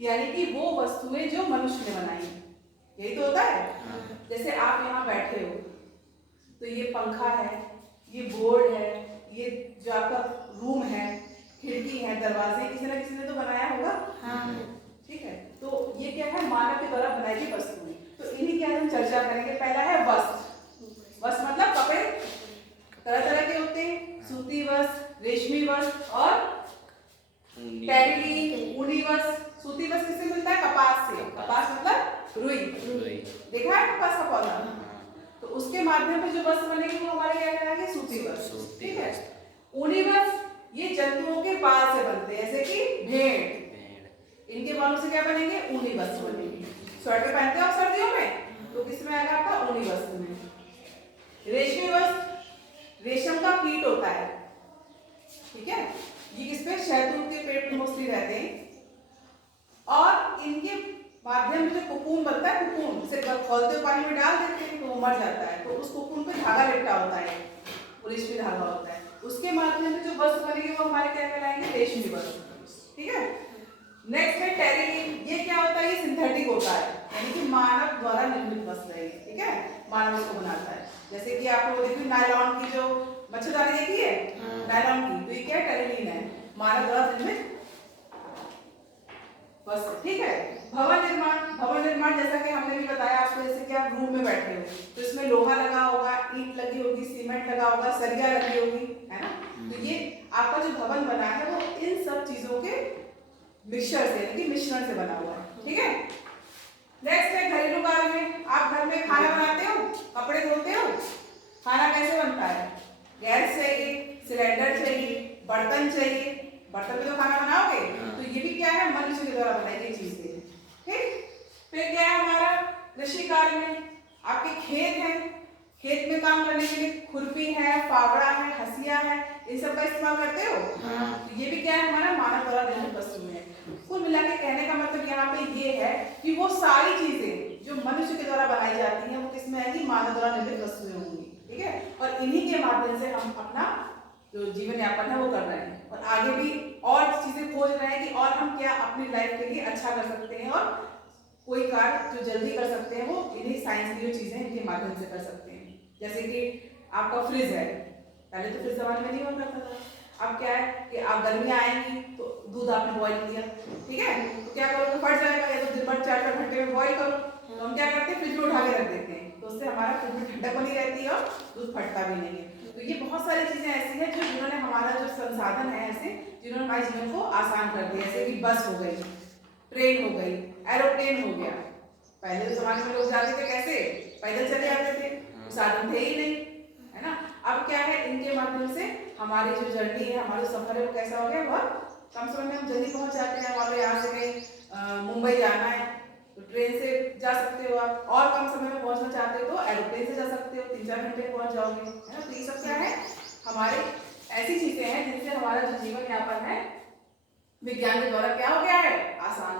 यानी कि वो वस्तुएं जो मनुष्य ने बनाई, यही तो होता है। जैसे आप यहाँ बैठे हो तो ये पंखा है, ये बोर्ड है, ये जो आपका रूम है, खिड़की है, दरवाजे, किसी न किसी ने तो बनाया होगा। ठीक है, तो ये क्या है, मानव के द्वारा बनाई गई वस्तुएं। तो इन्हीं की आज हम चर्चा करेंगे। पहला है वस्त्र। वस्त्र मतलब कपड़े, तरह तरह के होते हैं, सूती वस्त्र, रेशमी वस्त्र और टेरिलीन, ऊनी वस्त्र। सूती वस्त्र किससे मिलता है? कपास से। कपास मतलब रुई। देखा है कपास का पौधा? तो उसके माध्यम से जो वस्त्र बनेंगे वो हमारे क्या कहलाएंगे? सूती वस्त्र। ठीक है। ऊनी वस्त्र ये जंतुओं के बाल से बनते हैं, जैसे कि भेड़, इनके बालों से क्या बनेंगे? ऊनी वस्त्र बनेंगे। स्वेटर पहनते हो सर्दियों में, तो किसमें आएगा आपका? ऊनी वस्त्र में। रेशमी वस्त्र, रेशम का कीट होता है, ठीक है, ये किस पे? शहतूत के पेड़ पे मोस्टली रहते हैं, और इनके माध्यम से जो कोकून बनता है, कोकून से खोलते हुए पानी में डाल देते हैं तो वो मर जाता है, तो उस कोकून पे धागा लिपटा होता है, रेशमी धागा होता है। उसके माध्यम से जो वस्त्र बनेंगे वो हमारे क्या कहलाएंगे? रेशमी वस्त्र। ठीक है। नेक्स्ट है टेरिलीन। ये क्या होता है? ये सिंथेटिक होता है, यानी कि मानव द्वारा निर्मित वस्त्र है। ठीक है, मानव इसको बनाता है। जैसे कि आपने देखी नायलॉन की जो मच्छरदानी देखी है, नायलॉन की, तो ये क्या? टेरिलीन है, मानव द्वारा निर्मित वस्त्र। ठीक है। भवन निर्माण। भवन निर्माण जैसा कि हमने भी बताया आपको, जैसे कि आप रूम में बैठे हो तो इसमें लोहा लगा होगा, ईंट लगी होगी, सीमेंट लगा होगा, सरिया लगी होगी, है ना। तो ये आपका जो भवन बना है वो इन सब चीजों के मिक्सचर से, यानी कि मिश्रण से बना हुआ है। ठीक है। नेक्स्ट है घरेलू कार्य में। आप घर में खाना बनाते हो, कपड़े धोते हो, खाना कैसे बनता है? गैस चाहिए, सिलेंडर चाहिए, बर्तन चाहिए, बर्तन में तो खाना बनाओगे। तो ये भी क्या है? मनुष्य के द्वारा बनाई गई चीजें। ठीक। फिर क्या है हमारा कृषि कार्य में? आपके खेत है, खेत में काम करने के लिए खुरपी है, फावड़ा है, हसिया है, इन सब का इस्तेमाल करते हो। तो ये भी क्या है? हमारा मानव द्वारा निर्मित वस्तु है। कुल मिला के कहने का मतलब यहाँ पे ये है कि वो सारी चीजें जो मनुष्य के द्वारा बनाई जाती हैं वो किसमें आएगी? मानव द्वारा निर्मित वस्तुएं होंगी। ठीक है। और इन्हीं के माध्यम से हम अपना जो जीवन यापन है वो कर रहे हैं, और आगे भी और चीजें खोज रहे हैं कि और हम क्या अपनी लाइफ के लिए अच्छा कर सकते हैं, और कोई कार्य जो जल्दी कर सकते हैं वो इन्हीं साइंस की जो चीजें इनके माध्यम से कर सकते हैं। जैसे कि आपका फ्रिज है, पहले तो फ्रिज जमाने में नहीं हुआ करता था। अब क्या है कि आप गर्मियाँ आएंगी तो दूध आपने बॉईल किया, ठीक है, तो क्या करो? तो फट जाएगा, या तो दिन भर 4-4 घंटे में बॉईल करो। तो हम क्या करते हैं? फ्रिज में उठा के रख देते हैं, तो उससे हमारा फ्रिज में ठंडक बनी रहती है और दूध फटता भी नहीं है। तो ये बहुत सारी चीजें ऐसी हैं जो जिन्होंने हमारा जो संसाधन है, ऐसे जिन्होंने हमारे जीवन को आसान कर दिया। जैसे कि बस हो गई, ट्रेन हो गई, एरोप्लेन हो गया। पहले तो जमाने में लोग जाते थे कैसे? पैदल चले जाते थे, साधन थे ही नहीं, है ना। अब क्या है? इनके माध्यम से हमारी जो जर्नी है, हमारा सफर है वो कैसा हो गया? बहुत कम समय में हम जल्दी पहुंच जाते हैं। हमारे यहाँ से कहीं मुंबई जाना है तो ट्रेन से जा सकते हो आप, और कम समय में पहुंचना चाहते हो तो एरोप्लेन से जा सकते हो, 3-4 घंटे में पहुंच जाओगे, है ना। तो ये सब क्या है? हमारे ऐसी चीजें हैं जिनसे हमारा जो जीवन यापन है विज्ञान के द्वारा क्या हो गया है? आसान।